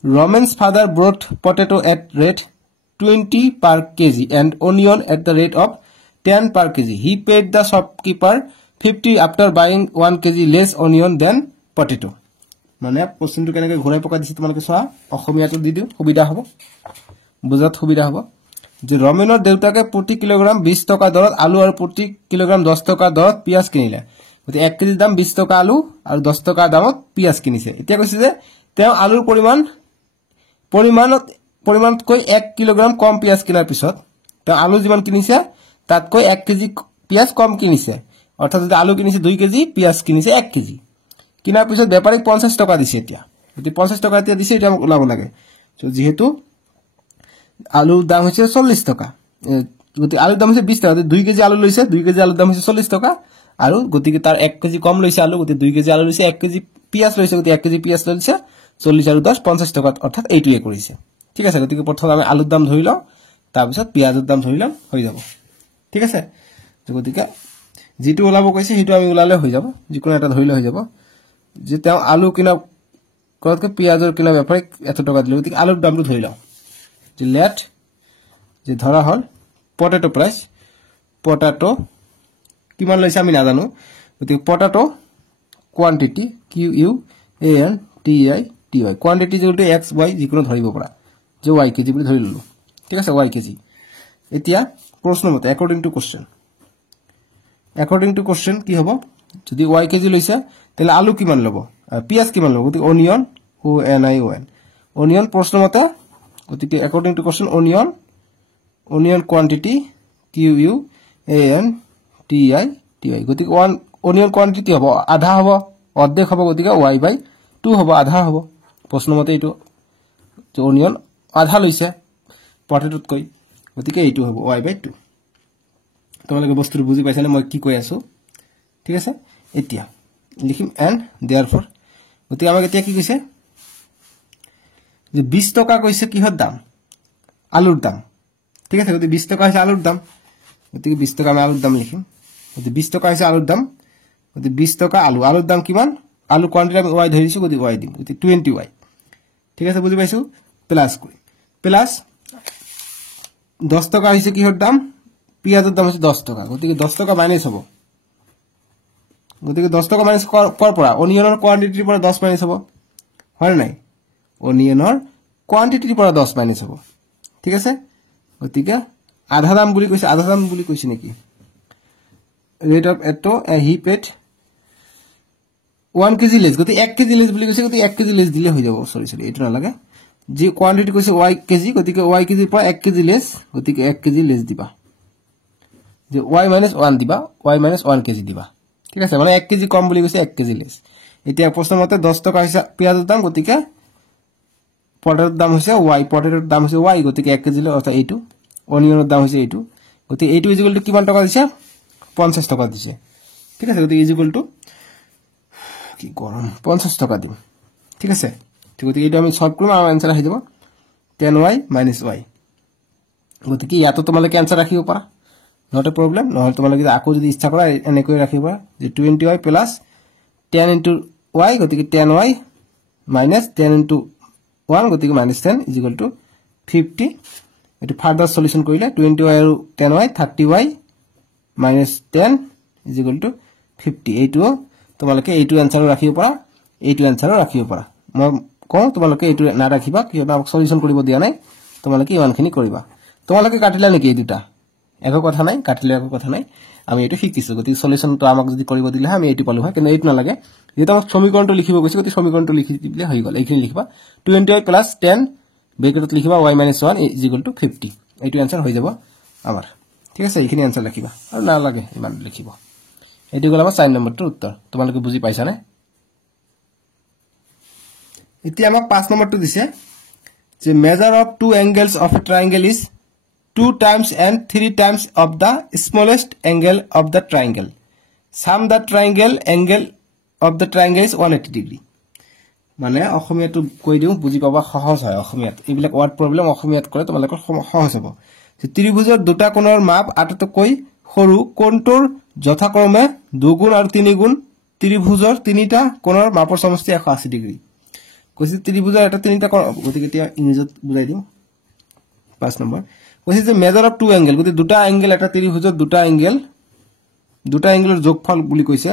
Roman's father brought potato at rate 20 per kg and onion at the rate of 10 per kg. He paid the shopkeeper 50 after buying 1 kg less onion than potato. মানে কোশ্চেনটো কেনেকৈ ঘূৰাই পকা দিছে তোমালোকে চোৱা অসমীয়াটো দি দিও সুবিধা হ'ব বুজাত সুবিধা হ'ব যে ৰমেনৰ দেউতাকে প্ৰতি কিলোগ্ৰাম 20 টকা দৰত আলু আৰু প্ৰতি কিলোগ্ৰাম 10 টকা দৰত পিয়াজ কিনিলে গতি 1 কেজি দাম 20 টকা আলু আৰু 10 টকা দামত পিয়াজ কিনিছে এতিয়া কৈছে যে তেওঁ আলুৰ পৰিমাণতকৈ 1 কিলোগ্ৰাম কম পিয়াজ কিনাৰ পিছত তেওঁ আলু যিমান কিনিছে তাতকৈ 1 কেজি পিয়াজ কম কিনিছে অৰ্থাৎ যদি আলু কিনিছে 2 কেজি পিয়াজ কিনিছে 1 কেজি কিনাৰ পিছত বেপাৰীক 50 টকা দিছে এতিয়া যদি 50 টকা এতিয়া দিছে এটা ওলাব লাগে তো যেহেতু আলুৰ দাম হৈছে 40 টকা গতি আলুৰ দাম হৈছে 20 টকা 2 কেজি আলু লৈছে 2 কেজি আলুৰ দাম হৈছে 40 টকা আৰু গতিকে তাৰ 1 কেজি কম লৈছে আলু গতি 2 কেজি আলু লৈছে 1 কেজি পিয়াজ লৈছে গতি 1 কেজি পিয়াজ লৈছে 40 আৰু 10 50 টকা অৰ্থাৎ এইটোৱে কৰিছে ঠিক আছে গতিকে প্ৰথমে আমি আলুৰ দাম ধৰি লওঁ তাৰ পিছত পিয়াজৰ দাম ধৰি লম হৈ যাব ঠিক আছে গতিকে যেটো ওলাব কৈছে হেতু আমি ওলালে হৈ যাব যিকোনো এটা ধৰিলে হৈ যাব যে তেওঁ আলু কিনা কৰতকে পিয়াজৰ কিনা বেপাৰীক এত টকা দিলে গতিকে আলুৰ দামটো ধৰি লওঁ যে লেট যে ধৰা হল পটেটো প্রাইস পটেটো কিমান লৈছে আমি নাজানো গতিকে potato quantity Q U A N T I T Y quantity যেটো এক্স ওয়াই যিকোনো ধৰিব পৰা যে ওয়াই কেজি বুলি ধৰি ললো ঠিক আছে ওয়াই কেজি এতিয়া প্ৰশ্ন মতে অ্যাকর্ডিং টু কোশ্চেন কি হ'ব যদি ওয়াই কেজি লৈছে তাহলে আলু কিমান লব পিয়াজ কিমান লব গতিকে onion O N I O N onion প্ৰশ্ন মতে গতিকে according to question onion quantity Q U A N T I T Y গতিকে অনিয়ন কোয়ান্টিটি হ'ব আধা হ'ব অর্ধেক হ'ব গতিকে ওয়াই বাই 2 হ'ব আধা হ'ব প্ৰশ্ন মতে এইটো যে অনিয়ন আধা লৈছে পটেটোত কৈ গতিকে এইটো হ'ব ওয়াই বাই 2 তোমালোকে বস্তুটো বুজি পাইছানে মই কি কৈ আছো ঠিক আছে এতিয়া লিখিম এন্ড देयरफॉर গতিকে আমাক এতিয়া কি কৈছে যে 20 টকা কৈছে কিহৰ দাম আলুৰ দাম ঠিক আছে গতিকে 20 টকা হৈছে আলুৰ দাম গতিকে 20 টকা আমি আলুৰ দাম লিখিম গতিকে 20 টকা হৈছে আলুৰ দাম গতিকে 20 টকা আলুৰ দাম কিমান আলু কোয়ান্টিটি আমি ওয়াই ধৰিছো গতিকে ওয়াই দিম গতিকে 20 ওয়াই ঠিক আছে বুজি পাইছো প্লাস 10 টকা হৈছে কিহৰ দাম পিয়াজৰ দাম হৈছে 10 টকা গতিকে 10 টকা মাইনাস হ'ব গতিকে 10 টকা মাইনাস কৰ পৰা অনিয়নৰ কোয়ান্টিটিৰ পৰা 10 মাইনাস হ'ব হয় নাই অনিয়নৰ কোয়ান্টিটিৰ পৰা 10 মাইনাস হ'ব ঠিক আছে গতিকে আধা দাম বুলি কৈছে নেকি ৰেট অফ এটো হি পেড 1 কেজি লেস গতি 1 কেজি লেস বুলি কৈছে গতি 1 কেজি লেস দিলে হৈ যাব সরি এটো না লাগে যে কোয়ান্টিটি কৈছে y কেজি গতিকে y কেজিৰ পৰা 1 কেজি লেস গতিকে 1 কেজি লেস দিবা যে y - 1 দিবা y - 1 কেজি দিবা ঠিক আছে মানে 1 কেজি কম বুলি কৈছে 1 কেজি লেস এতিয়া প্ৰশ্ন মতে 10 টকা হৈছে পিয়াজৰ দাম গতিকে পটেটোৰ দাম হৈছে y পটেটোৰ দাম হৈছে y গতিকে 1 কেজি অৰ্থাৎ এইটো অনিয়নৰ দাম হৈছে এইটো গতিকে এইটো ইজ ইকুয়াল টু কিমান টকা দিছে 50 টকা দিছে ঠিক আছে গতিকে ইজ ইকুয়াল টু কি গরম 50 টাকা দিম ঠিক আছে গতিকে এটা আমি সলভ কৰিম আৰু आंसर আহি যাব 10y - y গতিকে ইয়াতো তোমালোকে आंसर ৰাখিব পাৰা নট এ প্ৰবলেম নহলে তোমালোকে আকৌ যদি ইচ্ছা কৰা এনেকৈ ৰাখিবা যে 20y + 10 * y গতিকে 10y - 10 * 1 গতিকে -10 = 50 এটো ফাৰ্দাৰ সলিউশন কৰিলে 20y আৰু 10y 30y - 10 = 50 এইটো তোমালোকে এইটো आंसर ৰাখিব পাৰা এইটো आंसर ৰাখিব পাৰা মই কওঁ তোমালোকে এইটো না ৰাখিবা কিয়নো আমাক সলিউশন কৰিব দিয়া নাই তোমালোকে ইমানখিনি কৰিবা তোমালোকে কাটিলা নেকি এই দুটা একো কথা নাই কাটিলে একো কথা নাই আমি এইটো শিকিছো গতিকে সলিউশনটো আমাক যদি কৰিব দিলে আমি এইটো পালো হয় কিন্তু এইটো নালাগে যেটা আমাক সমীকৰণটো লিখিব কৈছে গতিকে সমীকৰণটো লিখি দিলে হৈ গল এইখিনি লিখিবা 20y + 10 ব্ৰেকেটত লিখিবা y - 1 = 50 এইটো आंसर হৈ যাব আমাৰ ঠিক আছে এইখিনি आंसर লিখিবা আৰু না লাগে ইমান লিখিব এটি গলা 4 নম্বৰটোৰ উত্তৰ তোমালোকে বুজি পাইছানে এতিয়া আমাক 5 নম্বৰটো দিছে the measure of two angles of a triangle is 2 times and 3 times of the smallest angle of the triangle. Sum the triangle angle of the triangle is 180 degree. মানে অসমীয়াটো কৈ দিও বুজি পাবা সহজ হয় অসমীয়াত এইবিলাক ওয়ার্ড প্রবলেম অসমীয়াত কৰে তোমালোকৰ সহজ হ'ব যে ত্ৰিভুজৰ দুটা কোণৰ মাপ আটাতকৈ সৰু কোণটোৰ যথাক্ৰমে 2 গুণ আৰু 3 গুণ ত্ৰিভুজৰ তিনিটা কোণৰ মাপৰ সমষ্টি 180 ডিগ্ৰী কৈছে ত্ৰিভুজৰ এটা তিনিটা কোণ গতিকে এতিয়া ইংলিছত বুজাই দিম 5 নম্বৰ কৈছে যে মেজৰ অফ টু এংগেল গতি দুটা এংগেল এটা ত্ৰিভুজৰ দুটা এংগেলৰ যোগফল বুলি কৈছে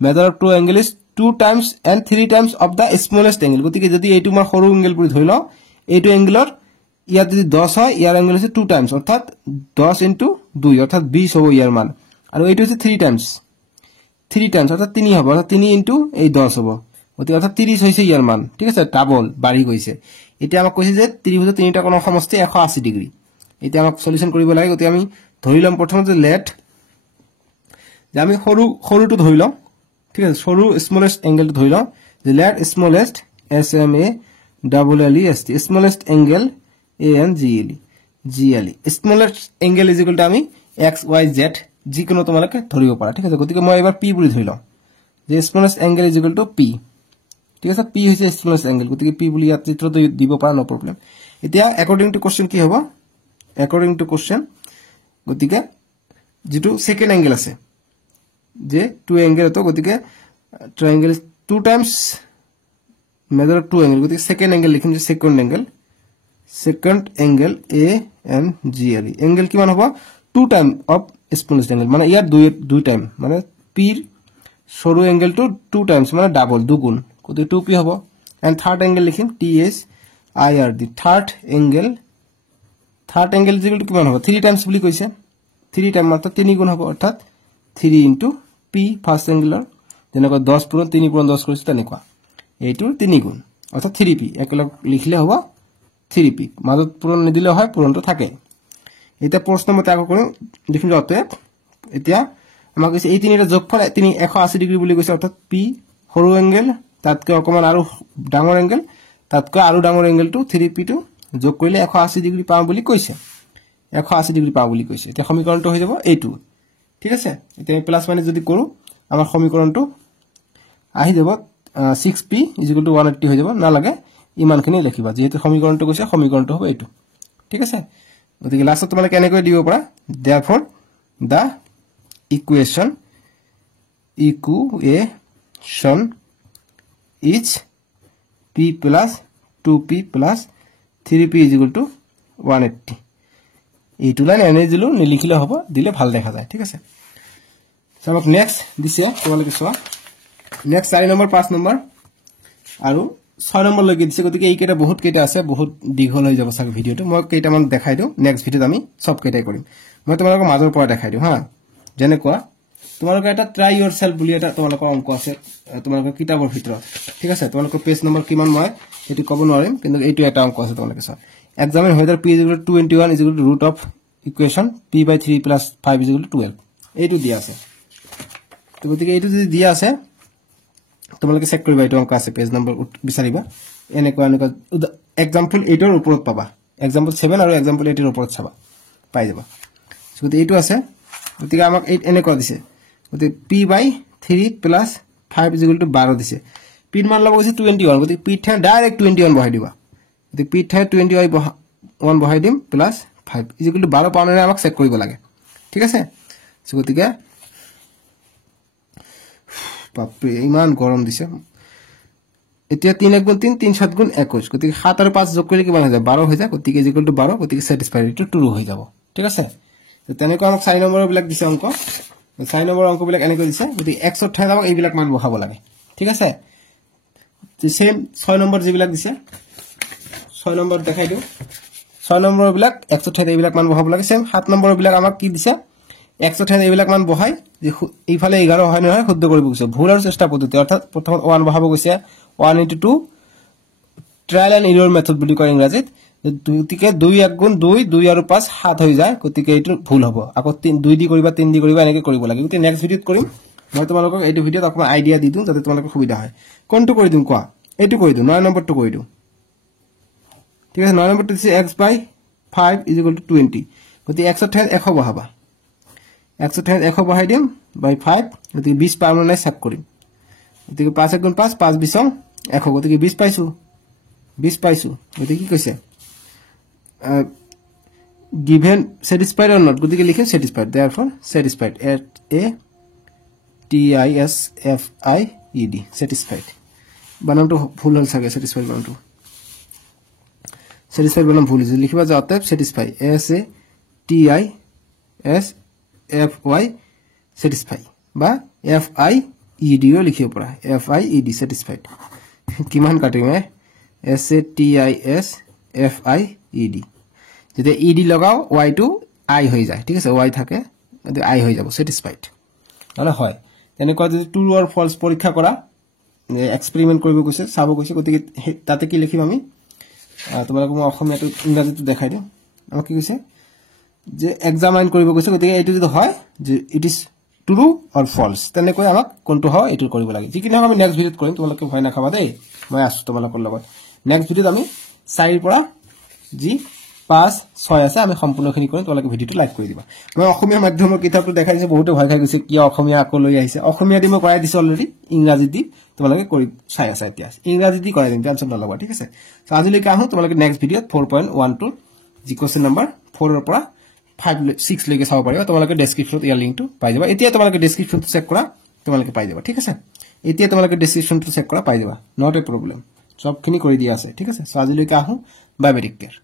major of two angle is 2 times and 3 times of the smallest angle গতিকে যদি এইটো মই সৰু এংগেল বুলি ধৰি লও এইটো এংগেলৰ ইয়াত যদি 10 হয় ইয়াৰ এংগেল আছে 2 times অৰ্থাৎ 10 into 2 অৰ্থাৎ 20 হ'ব ইয়াৰ মান আৰু এইটো আছে 3 times অৰ্থাৎ 3 হ'ব অৰ্থাৎ 3 into এই 10 হ'ব গতিকে অৰ্থাৎ 30 হৈছে ইয়াৰ মান ঠিক আছে ডাবল বাঢ়ি গৈছে এতিয়া আমাক কৈছে যে ত্ৰিভুজৰ তিনিটা কোণৰ সমষ্টি 180 ডিগ্ৰী এতিয়া আমাক সলিউশন কৰিব লাগে গতিকে আমি ধৰি লম প্ৰথমতে লেট যে আমি সৰুটো ধৰি লম ঠিক আছে সৰু স্মলেষ্ট এংগেলটো ধৰি লম যে let smallest SMA double LEST smallest angle ANGLE smallest angle is equal to আমি XYZ যিকোনো তোমালোকে ধৰিব পাৰা ঠিক আছে গতিকে মই এবাৰ P বুলি ধৰি লম যে smallest angle is equal two P ঠিক আছে P হৈছে স্মলেষ্ট এংগেল গতিকে P বুলি ইয়াত চিত্ৰটো দিব পাৰা নো প্ৰবলেম এতিয়া অ্যাকৰ্ডিং টু কোশ্চেন কি হ'ব অ্যাকৰ্ডিং টু কোশ্চেন গতিকে যেটো সেকেন্ড এংগেল আছে যে টু এংগেল তো গতিকে triangle 2 Times measure of two angle গতিকে সেকেন্ড এংগেল লিখিম যে সেকেন্ড এংগেল ANGLE এংগেল কিমান হ'ব 2 টাইম অফ স্মলেষ্ট এংগেল মানে ইয়াৰ দুই টাইম মানে P ৰ সৰু এংগেল টু 2 টাইমস মানে ডাবল দুগুণ গতিকে 2P হ'ব এন্ড থার্ড এংগেল লিখিম THIRD third angle equal to কিমান হ'ব 3 টাইমস বুলি কৈছে 3 টাইম মানে 3 গুণ হ'ব অৰ্থাৎ 3 into P ফাৰ্স্ট এংগেলৰ যেনেকৈ 10 পূৰণ 3 পূৰণ 10 কৰিছে তেনেকুৱা এইটোৰ 3 গুণ অৰ্থাৎ 3P একলগ লিখিলে হ'ব 3P মাজত পূৰণ নিদিলে হয় পূৰণটো থাকে এটা প্ৰশ্ন মতে আকৌ কৰিম দেখিম যাতে এতিয়া আমাক কৈছে এই তিনিটা যোগফল 180 ডিগ্ৰী বুলি কৈছে অৰ্থাৎ P সৰু এংগেল তাতকৈ অকমান আৰু ডাঙৰ এংগেল তাতকৈ আৰু ডাঙৰ এংগেলটো 3P টো যোগ কৰিলে 180 ডিগ্ৰী পাম বুলি কৈছে 180 ডিগ্ৰী পাম বুলি কৈছে এতিয়া সমীকৰণটো হৈ যাব এইটো ঠিক আছে এতিয়া আমি প্লাস মাইনাস যদি কৰো আমাৰ সমীকৰণটো আহি যাব 6P = 180 হৈ যাব না লাগে ইমানখিনি লিখিবা যেহেতু সমীকৰণটো কৈছে সমীকৰণটো হ'ব এইটো ঠিক আছে গতিকে লাষ্টত তোমালোকে এনেকৈ দিব পাৰা therefore the equation is P plus 2P plus 3P = 180 এইটো লাইন এনে দিলো নিলিখিলে হ'ব দিলে ভাল দেখা যায় ঠিক আছে সবক নেক্সট দিছে তোমালোকে চোৱা নেক্সট 4 নম্বৰ 5 নম্বৰ আৰু 6 নম্বৰ লগি দিছে গতিকে এই কেটা বহুত কেটা আছে বহুত দীঘল হৈ যাব সাৰ ভিডিওটো মই কেইটামান দেখাই দিও নেক্সট ভিডিওত আমি সব কেটাই কৰিম মই তোমালোকক মাজৰ পৰা দেখাই দিও হা যেনে কোৱা তোমালোকে এটা ট্ৰাই ইয়োৰসেলফ বুলি এটা তোমালোকৰ অংক আছে তোমালোকৰ কিতাপৰ ভিতৰত ঠিক আছে তোমালোকৰ পেজ নম্বৰ কিমান মই এটো ক'ব নোৱাৰিম কিন্তু এইটো এটা অংক আছে তোমালোকে চোৱা examine whether P = 21 = root of equation P/3 plus 5 = 12 এইটো দিয়া আছে তো গতিকে এইটো যদি দিয়া আছে তোমালোকে চেক কৰিবা এইটো অংক আছে পেজ নম্বৰ বিচাৰিবা এনেকুৱা এক্সাম্পল 8 ৰ ওপৰত পাবা এক্সাম্পল 7 আৰু এক্সাম্পল 8 ৰ ওপৰত চাবা পাই যাবা গতিকে এইটো আছে গতিকে আমাক 8 এনেকুৱা দিছে গতিকে P/3 plus 5 = 12 দিছে P ৰ মান লব হৈছে 21 গতিকে P ঠাই ডাইৰেক্ট 21 বহাই দিবা The P ঠাই 21 বহাই দিম প্লাস 5 = 12 পাউনে আমাক চেক কৰিব লাগে ঠিক আছে সো গতিকে বাপৰে ইমান গৰম দিছে এতিয়া 3 * 3 3 7 * 21 গতিকে 7 আৰু 5 যোগ কৰিলে কিমান হৈ যায় 12 হৈ যায় গতিকে = 12 গতিকে স্যাটিসফাইড ট্ৰু হৈ যাব ঠিক আছে তো তেনেকৈ আমাক 4 নম্বৰ বিলাক দিছে অংক 4 নম্বৰ অংক বিলাক এনেকৈ দিছে গতিকে x ৰ ঠাইত আমাক এইবিলাক মান বহাব লাগে ঠিক আছে তো সেম 6 নম্বৰ যিবিলাক দিছে 6 নম্বৰ দেখাই দিও 6 নম্বৰ বিলাক x ৰ ঠাইত এইবিলাক মান বহাব লাগে সেম 7 নম্বৰ বিলাক আমাক কি দিছে x ৰ ঠাইত এইবিলাক মান বহাই যে এইফালে 11 হয় নহয় শুদ্ধ কৰিব গৈছে ভুল আৰু চেষ্টা পদ্ধতি অৰ্থাৎ প্ৰথম 1 বহাব গৈছে 1 * 2 ট্ৰায়াল এন্ড এৰৰ মেথড বুলি কয় ইংৰাজীত গতিকে 2 * 1 * 2 2 আৰু 5 7 হৈ যায় গতিকে এইটো ভুল হ'ব আকৌ 2 দি কৰিবা 3 দি কৰিবা এনেকৈ কৰিব লাগে গতিকে নেক্সট ভিডিওত কৰিম মই তোমালোকক এইটো ভিডিওত অকমান আইডিয়া দি দিম যাতে তোমালোকৰ সুবিধা হয় কোনটো কৰি দিম কোৱা এইটো কৰি দিম 9 নম্বৰটো কৰি দিম ঠিক আছে 9 নম্বৰটো দিছে x by 5 = 20 গতি x ৰ ঠাইত 100 বহাবা x ৰ ঠাইত 100 বহাই দিম by 5 গতি 20 পাম নাই চেক কৰিম গতি 5 * 5 5 20 100 গতি 20 পাইছো গতি কি কৈছে given satisfied or not গতি লিখে satisfied therefore satisfied at a TISFIED satisfied বানানটো ভুল হল থাকে satisfied বানানটো satisfied বানান ভুল হৈছে লিখিবা যে অতএব satisfy SATISFY satisfy বা FIED ও লিখিব পৰা FIED satisfied কিমান কাটিমে SATISFIED যদি ED লগাও y টু I হৈ যায় ঠিক আছে y থাকে যদি I হৈ যাব satisfied তাহলে হয় তেনেকৈ যদি ট্ৰু অৰ ফলস পৰীক্ষা কৰা এক্সপেৰিমেন্ট কৰিব কৈছে চাব কৈছে গতিকে তাতে কি লিখিম আমি তোমালোকক মই অসমীয়াটো ইংৰাজীটো দেখাই দিম আমাক কি কৈছে যে এক্সামাইন কৰিব কৈছে গতিকে এটো যদি হয় যে it is true or false তেনেকৈ আমাক কোনটো হয় এটো কৰিব লাগে যিকিনে আমি নেক্সট ভিডিওত কৰিম তোমালোকে ভয় নাখাবা দেই মই আছো তোমালোকৰ লগত নেক্সট ভিডিওত আমি 4 পৰা জি 5 6 আছে আমি সম্পূৰ্ণখিনি কৰিম তোমালোকে ভিডিওটো লাইক কৰি দিবা মই অসমীয়া মাধ্যমৰ কিতাপটো দেখাইছে বহুতে ভয় খাই গৈছে কি অসমীয়া আকৌ লৈ আহিছে অসমীয়া দি মই কৰাই দিছো অলৰেডি ইংৰাজী দি তোমালোকে কৰি চাই আছে এতিয়া ইংৰাজী দি কৰাই দিম টেনচন নলবা ঠিক আছে সো আজিলৈকে আহো তোমালোকে নেক্সট ভিডিওত 4.12 জি কোশ্চেন নম্বৰ 4 ৰ পৰা 5 6 লৈকে চাব পাৰিবা তোমালোকে ডেসক্ৰিপচনত ইয়াৰ লিংকটো পাই যাবা এতিয়া তোমালোকে ডেসক্ৰিপচনটো চেক কৰা তোমালোকে পাই যাবা ঠিক আছে এতিয়া তোমালোকে ডেসক্ৰিপচনটো চেক কৰা পাই যাবা নট এ প্ৰবলেম সবখিনি কৰি দিয়া আছে ঠিক আছে সো আজিলৈকে আহো বাই বাই টেক কেয়াৰ